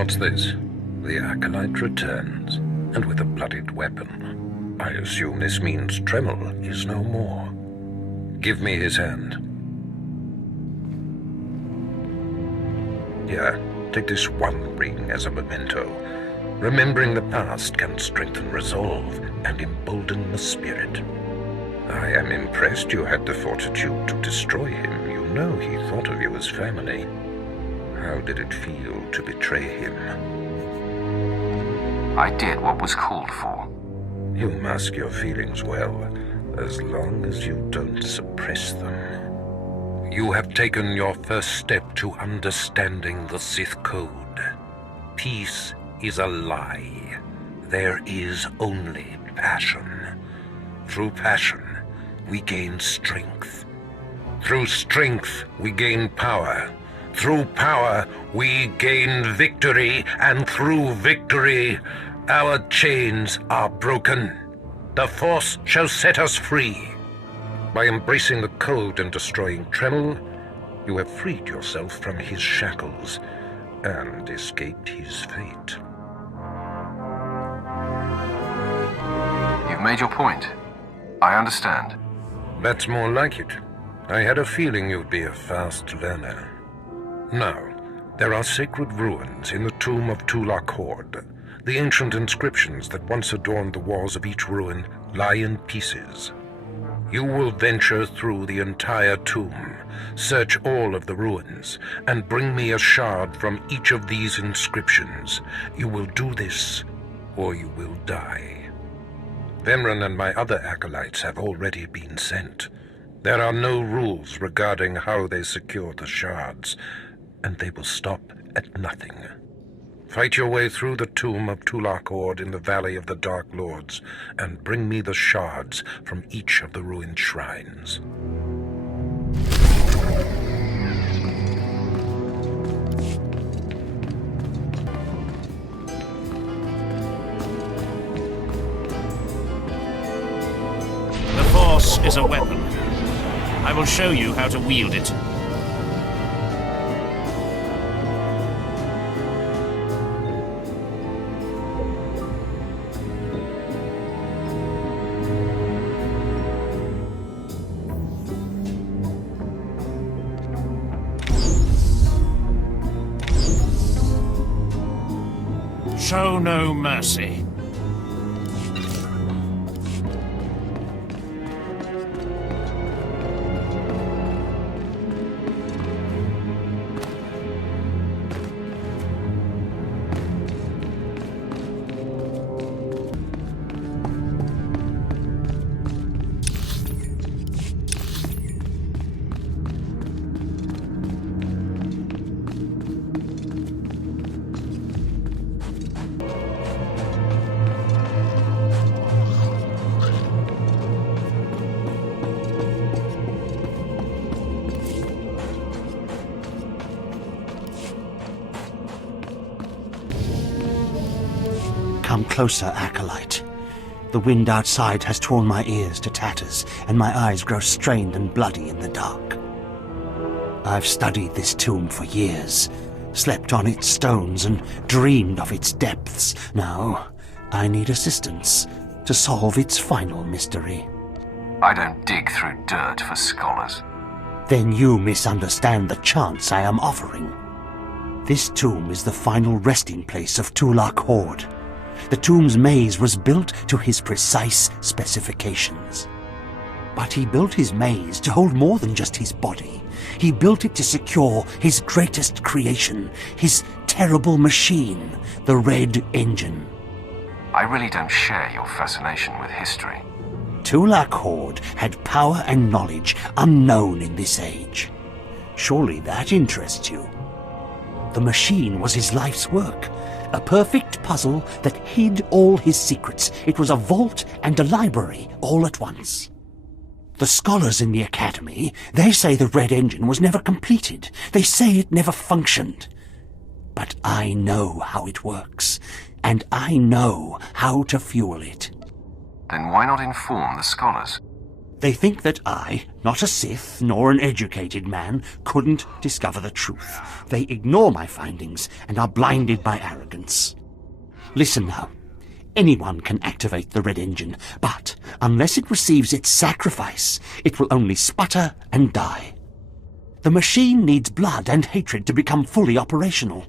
What's this? The Acolyte returns, and with a bloodied weapon. I assume this means Tremel is no more. Give me his hand. Here, take this one ring as a memento. Remembering the past can strengthen resolve and embolden the spirit. I am impressed you had the fortitude to destroy him. You know he thought of you as family. How did it feel to betray him? I did what was called for. You mask your feelings well, as long as you don't suppress them. You have taken your first step to understanding the Sith Code. Peace is a lie. There is only passion. Through passion, we gain strength. Through strength, we gain power. Through power, we gain victory, and through victory, our chains are broken. The Force shall set us free. By embracing the Code and destroying Tremel, you have freed yourself from his shackles and escaped his fate. You've made your point. I understand. That's more like it. I had a feeling you'd be a fast learner. Now, there are sacred ruins in the tomb of Tulak Horde. The ancient inscriptions that once adorned the walls of each ruin lie in pieces. You will venture through the entire tomb, search all of the ruins, and bring me a shard from each of these inscriptions. You will do this, or you will die. Vemran and my other acolytes have already been sent. There are no rules regarding how they secure the shards, and they will stop at nothing. Fight your way through the tomb of Tulak Horde in the Valley of the Dark Lords, and bring me the shards from each of the ruined shrines. The Force is a weapon. I will show you how to wield it. Show no mercy. Come closer, Acolyte. The wind outside has torn my ears to tatters, and my eyes grow strained and bloody in the dark. I've studied this tomb for years, slept on its stones and dreamed of its depths. Now, I need assistance to solve its final mystery. I don't dig through dirt for scholars. Then you misunderstand the chance I am offering. This tomb is the final resting place of Tulak Horde. The tomb's maze was built to his precise specifications. But he built his maze to hold more than just his body. He built it to secure his greatest creation, his terrible machine, the Red Engine. I really don't share your fascination with history. Tulak Horde had power and knowledge unknown in this age. Surely that interests you. The machine was his life's work, a perfect puzzle that hid all his secrets. It was a vault and a library all at once. The scholars in the Academy, they say the Red Engine was never completed. They say it never functioned. But I know how it works, and I know how to fuel it. Then why not inform the scholars? They think that I, not a Sith nor an educated man, couldn't discover the truth. They ignore my findings and are blinded by arrogance. Listen now. Anyone can activate the Red Engine, but unless it receives its sacrifice, it will only sputter and die. The machine needs blood and hatred to become fully operational.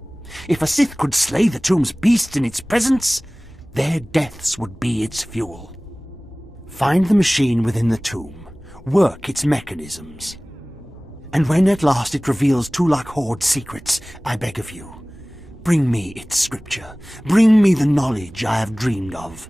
If a Sith could slay the tomb's beast in its presence, their deaths would be its fuel. Find the machine within the tomb. Work its mechanisms. And when at last it reveals Tulak Horde's secrets, I beg of you, bring me its scripture. Bring me the knowledge I have dreamed of.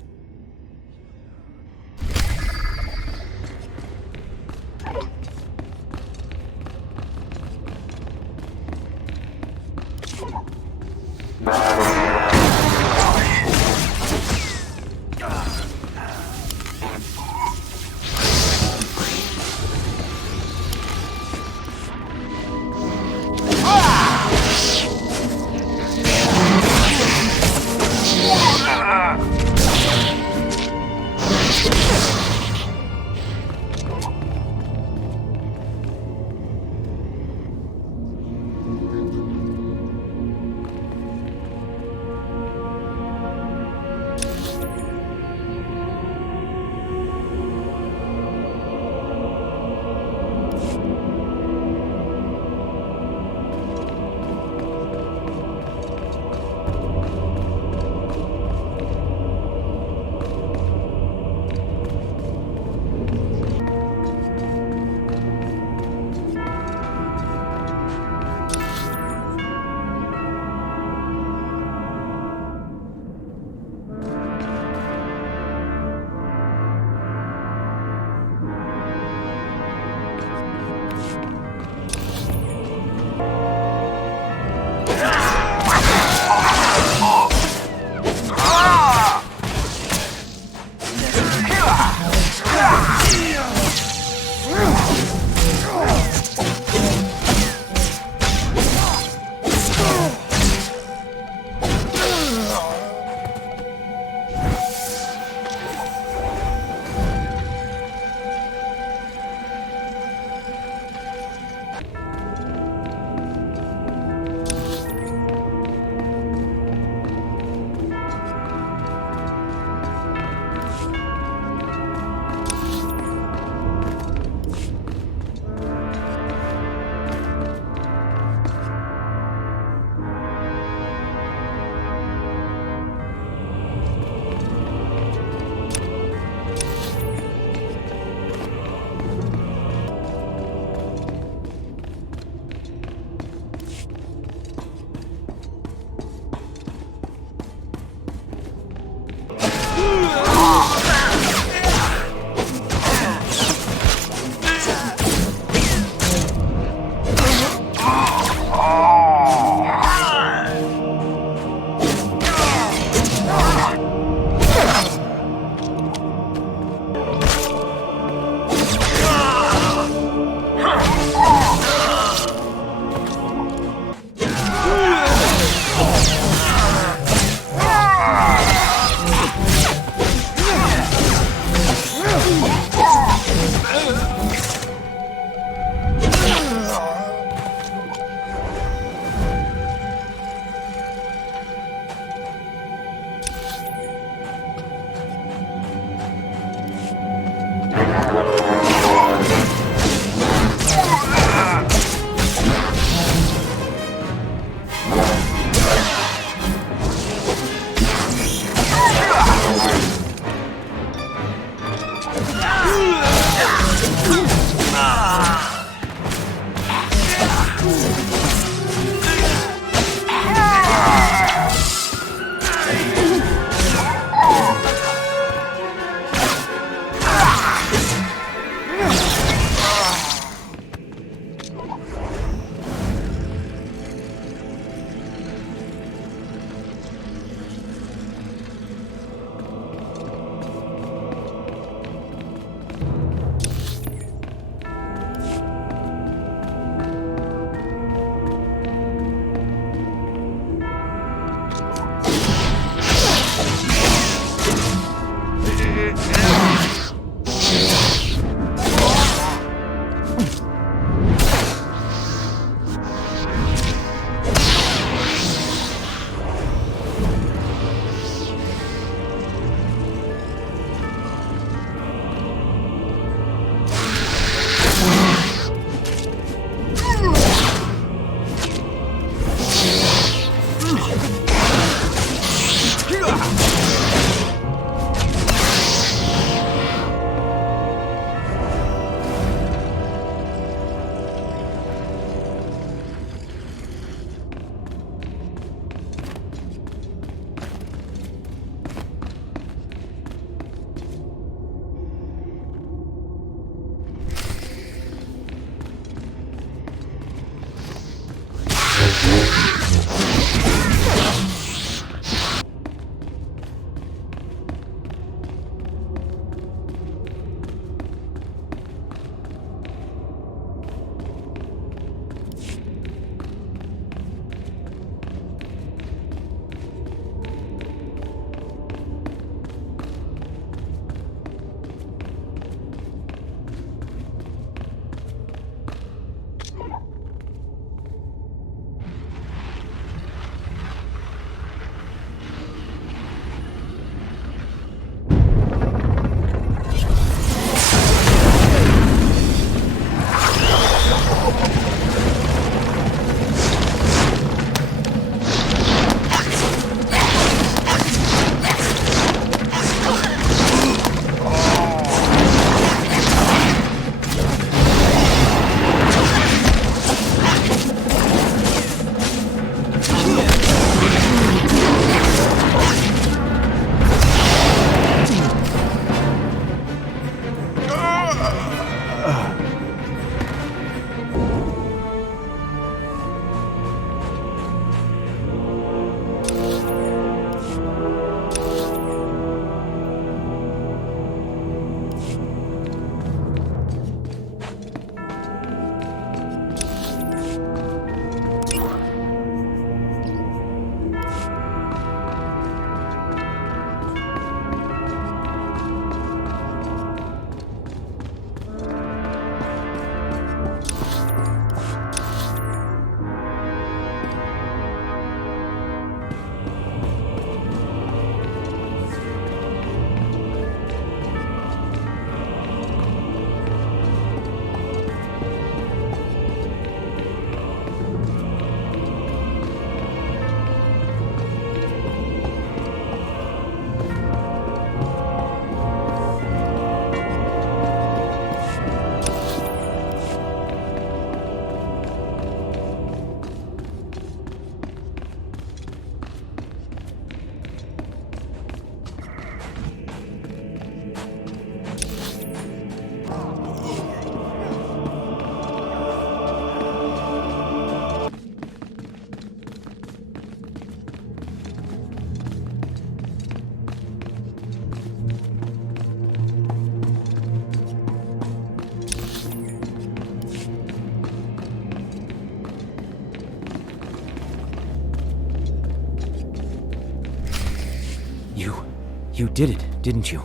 You did it, didn't you?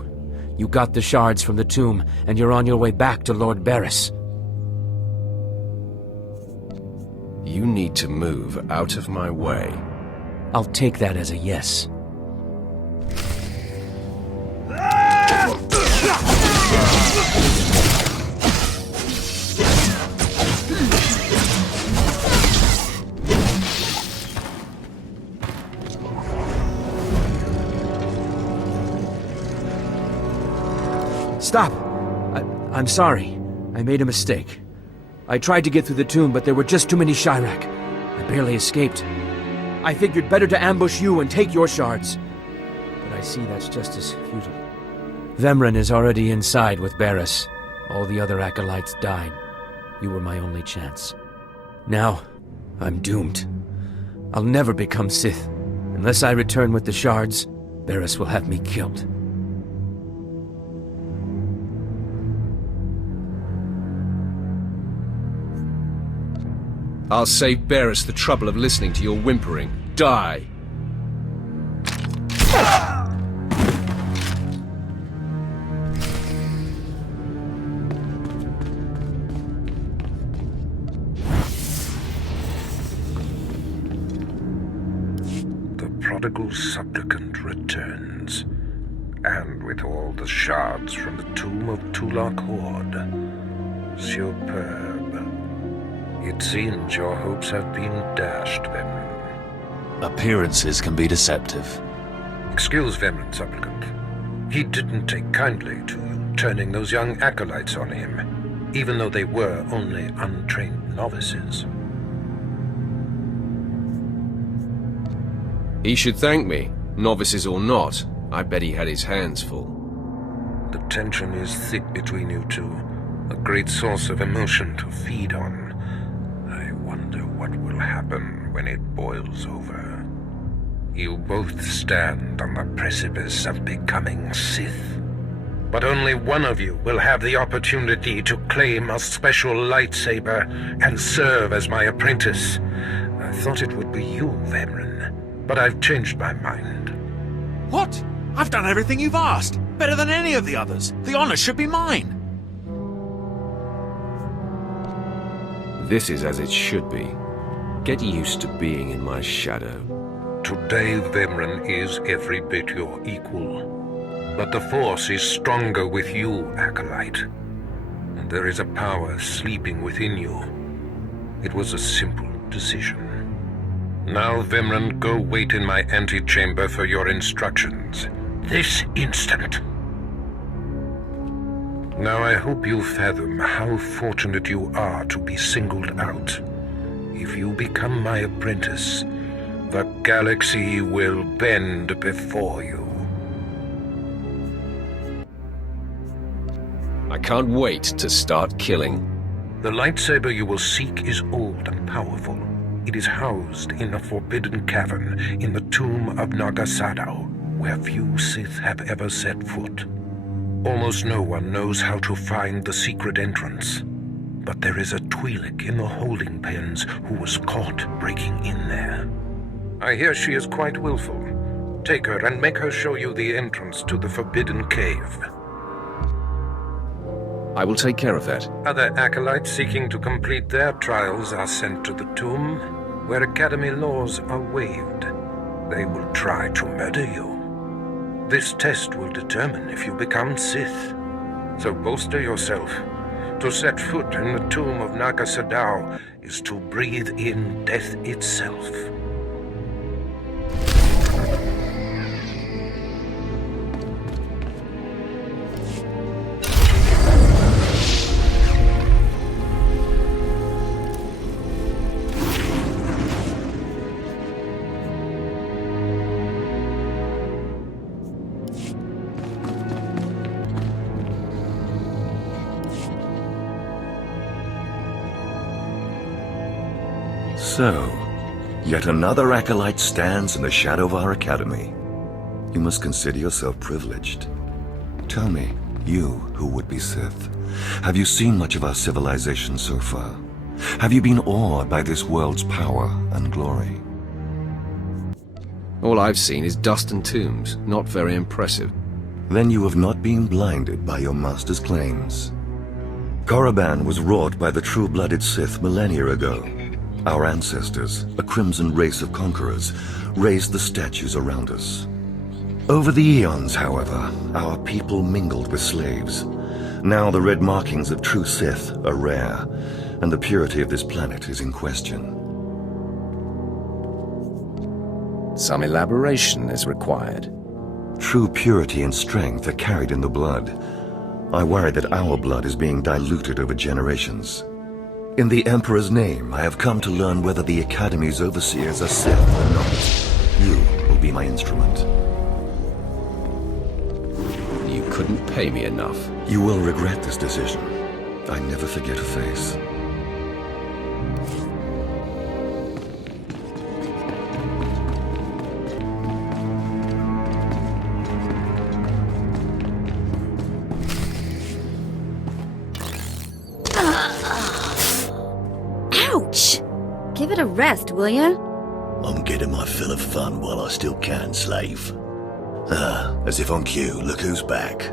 You got the shards from the tomb, and you're on your way back to Lord Barris. You need to move out of my way. I'll take that as a yes. Stop! I'm sorry. I made a mistake. I tried to get through the tomb, but there were just too many Chirac. I barely escaped. I figured better to ambush you and take your shards. But I see that's just as futile. Vemren is already inside with Barris. All the other acolytes died. You were my only chance. Now, I'm doomed. I'll never become Sith. Unless I return with the shards, Barris will have me killed. I'll save Barris the trouble of listening to your whimpering. Die! The prodigal supplicant returns, and with all the shards from the tomb of Tulak Horde. Superb. It seems your hopes have been dashed, Vemren. Appearances can be deceptive. Excuse Vemren, supplicant. He didn't take kindly to you turning those young acolytes on him, even though they were only untrained novices. He should thank me, novices or not. I bet he had his hands full. The tension is thick between you two, a great source of emotion to feed on. I wonder what will happen when it boils over. You both stand on the precipice of becoming Sith. But only one of you will have the opportunity to claim a special lightsaber and serve as my apprentice. I thought it would be you, Vemren, but I've changed my mind. What? I've done everything you've asked. Better than any of the others. The honor should be mine. This is as it should be. Get used to being in my shadow. Today, Vemren is every bit your equal. But the Force is stronger with you, Acolyte. And there is a power sleeping within you. It was a simple decision. Now, Vemren, go wait in my antechamber for your instructions. This instant. Now I hope you fathom how fortunate you are to be singled out. If you become my apprentice, the galaxy will bend before you. I can't wait to start killing. The lightsaber you will seek is old and powerful. It is housed in a forbidden cavern in the tomb of NAGA SADOW, where few Sith have ever set foot. Almost no one knows how to find the secret entrance. But there is a Twi'lek in the holding pens who was caught breaking in there. I hear she is quite willful. Take her and make her show you the entrance to the forbidden cave. I will take care of that. Other acolytes seeking to complete their trials are sent to the tomb, where Academy laws are waived. They will try to murder you. This test will determine if you become Sith. So bolster yourself. To set foot in the tomb of NAGA SADOW is to breathe in death itself. So, yet another acolyte stands in the shadow of our academy. You must consider yourself privileged. Tell me, you who would be Sith, have you seen much of our civilization so far? Have you been awed by this world's power and glory? All I've seen is dust and tombs, not very impressive. Then you have not been blinded by your master's claims. Korriban was wrought by the true-blooded Sith millennia ago. Our ancestors, a crimson race of conquerors, raised the statues around us. Over the eons, however, our people mingled with slaves. Now the red markings of true Sith are rare, and the purity of this planet is in question. Some elaboration is required. True purity and strength are carried in the blood. I worry that our blood is being diluted over generations. In the Emperor's name, I have come to learn whether the Academy's overseers are Sith or not. You will be my instrument. You couldn't pay me enough. You will regret this decision. I never forget a face. Ouch! Give it a rest, will ya? I'm getting my fill of fun while I still can, slave. As if on cue, look who's back.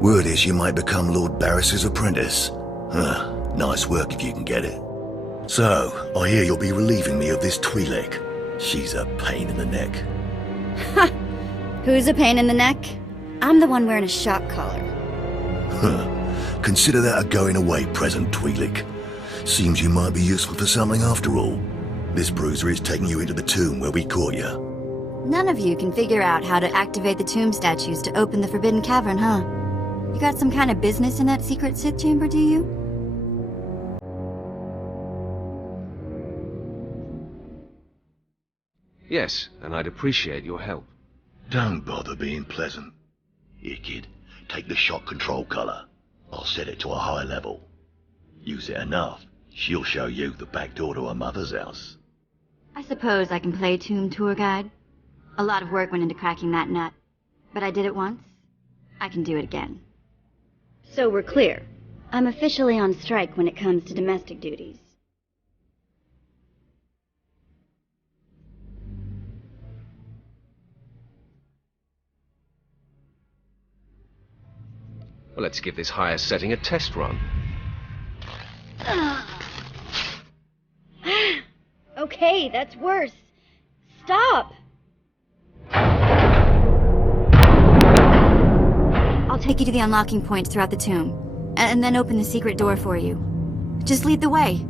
Word is you might become Lord Barris's apprentice. Nice work if you can get it. So, I hear you'll be relieving me of this Twi'lek. She's a pain in the neck. Ha! Who's a pain in the neck? I'm the one wearing a shock collar. Consider that a going-away present, Twi'lek. Seems you might be useful for something after all. This bruiser is taking you into the tomb where we caught you. None of you can figure out how to activate the tomb statues to open the Forbidden Cavern, huh? You got some kind of business in that secret Sith chamber, do you? Yes, and I'd appreciate your help. Don't bother being pleasant. Here, kid, take the shock control collar. I'll set it to a high level. Use it enough, she'll show you the back door to her mother's house. I suppose I can play tomb tour guide. A lot of work went into cracking that nut. But I did it once. I can do it again. So we're clear. I'm officially on strike when it comes to domestic duties. Well, let's give this higher setting a test run. Okay, that's worse. Stop! I'll take you to the unlocking points throughout the tomb, and then open the secret door for you. Just lead the way.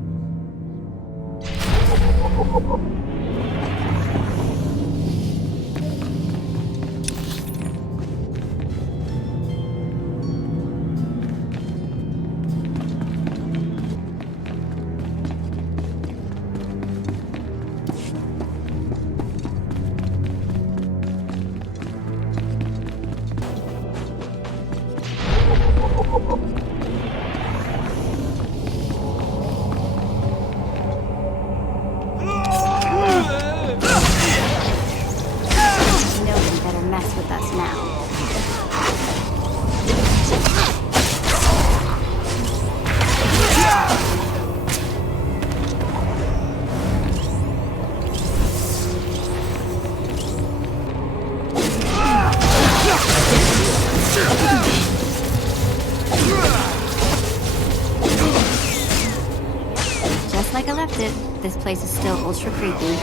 Just like I left it, this place is still ultra creepy.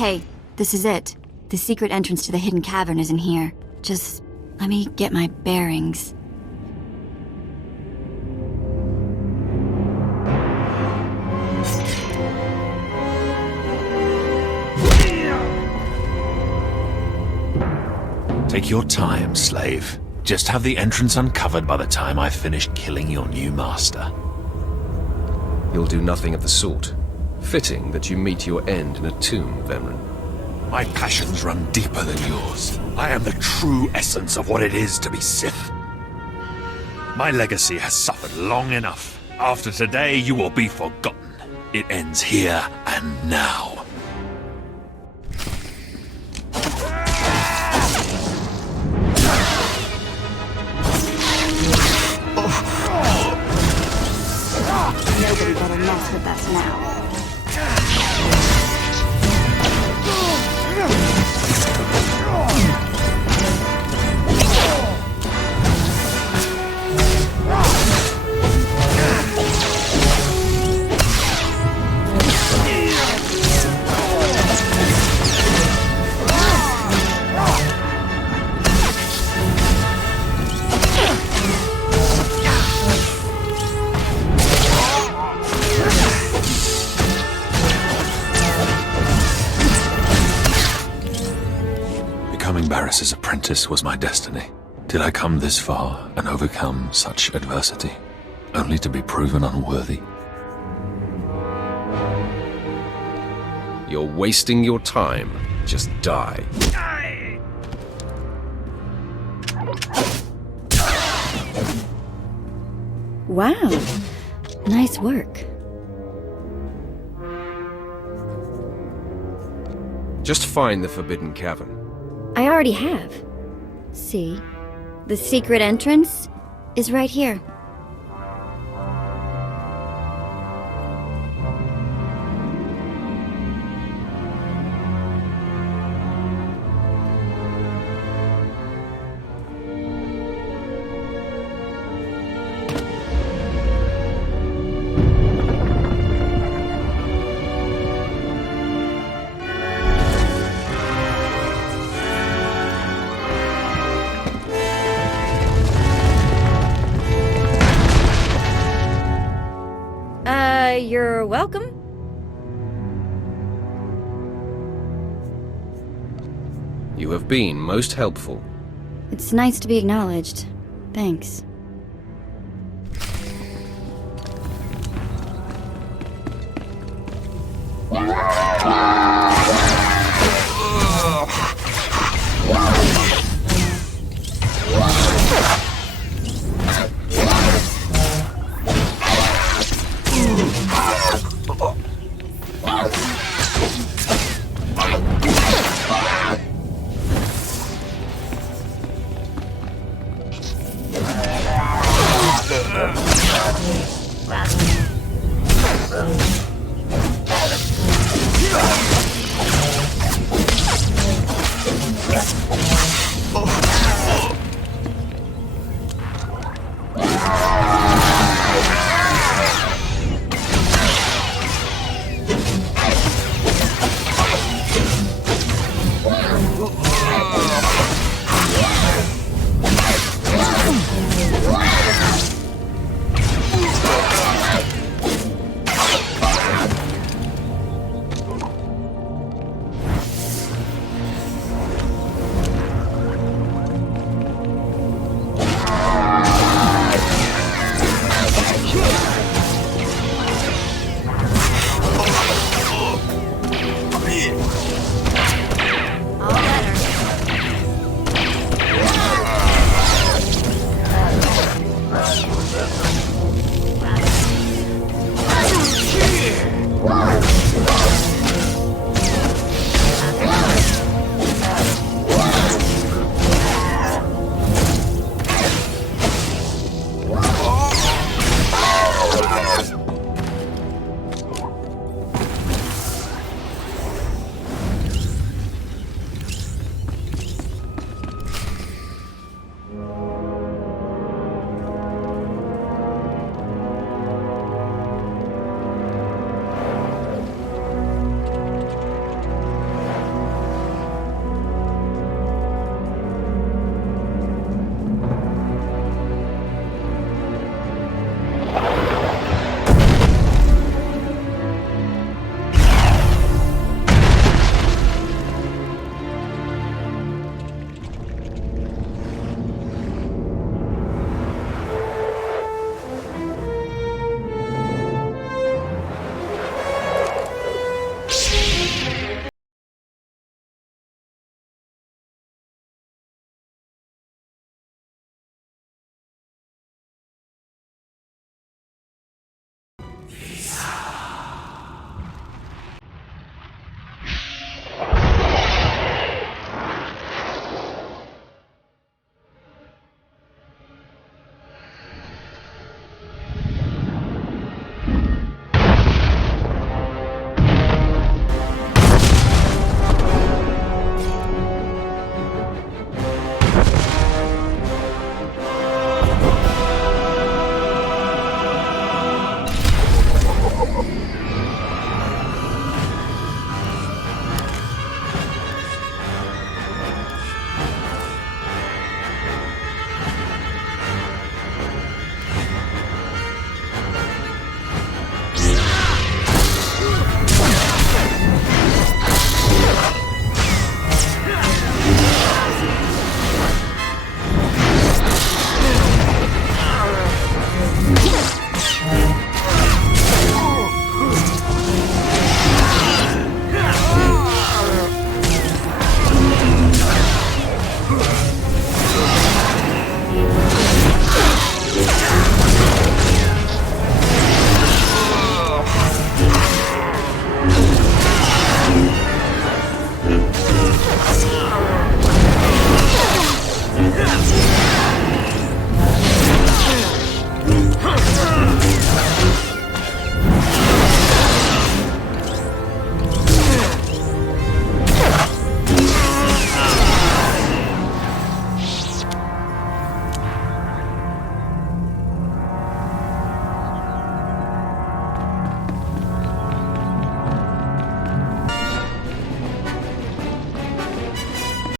Hey, this is it. The secret entrance to the hidden cavern is in here. Just let me get my bearings. Take your time, slave. Just have the entrance uncovered by the time I've finished killing your new master. You'll do nothing of the sort. Fitting that you meet your end in a tomb, Venran. My passions run deeper than yours. I am the true essence of what it is to be Sith. My legacy has suffered long enough. After today, you will be forgotten. It ends here and now. Nobody better mess with us now. Barris's apprentice was my destiny. Did I come this far and overcome such adversity, only to be proven unworthy? You're wasting your time. Just die. Wow. Nice work. Just find the Forbidden Cavern. I already have. See? The secret entrance is right here. You're welcome. You have been most helpful. It's nice to be acknowledged. Thanks.